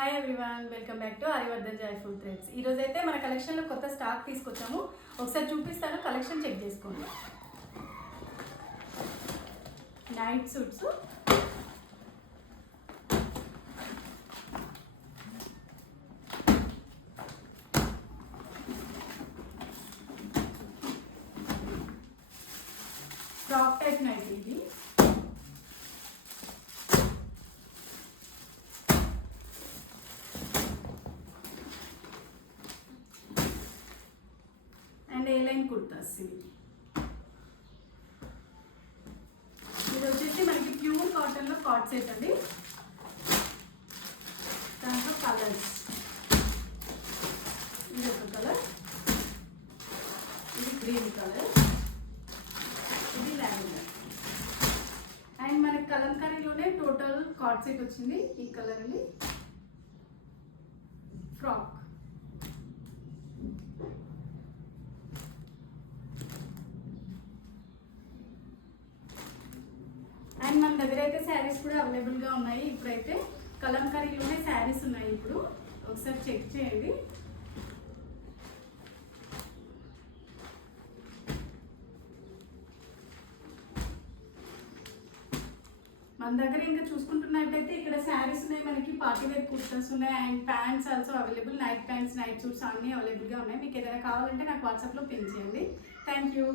Hi everyone, welcome back to Aryavardhan joyful threads. ఈరోజు అయితే మన కలెక్షన్లో కొత్త స్టాక్ తీసుకొచ్చాము. ఒకసారి చూపిస్తాను, కలెక్షన్ చెక్ చేసుకోండి. Night suits, frock type night ఇది. అండ్ ఏ లైన్ కుర్తాస్ ఇవి. ఇది వచ్చేసి మనకి ప్యూర్ కాటన్లో కాట్ సెట్ అండి. దాంట్లో కలర్స్, ఇది ఒక కలర్, ఇది గ్రీన్ కలర్, ఇది లావెండర్. అండ్ మనకి కలంకారీలోనే టోటల్ కాట్ సెట్ వచ్చింది. ఈ కలర్ అండి, ఫ్రాక్. అండ్ మన దగ్గర అయితే శారీస్ కూడా అవైలబుల్గా ఉన్నాయి. ఇప్పుడైతే కలంకారీలోనే శారీస్ ఉన్నాయి. ఇప్పుడు ఒకసారి చెక్ చేయండి. మన దగ్గర ఇంకా చూసుకుంటున్నట్టయితే ఇక్కడ శారీస్ ఉన్నాయి, మనకి పార్టీ వేర్ కుర్తాస్ ఉన్నాయి, and pants also available. Night pants, night suits అన్నీ అవైలబుల్గా ఉన్నాయి. మీకు ఏదైనా కావాలంటే నాకు వాట్సాప్లో పిన్ చేయండి. Thank you.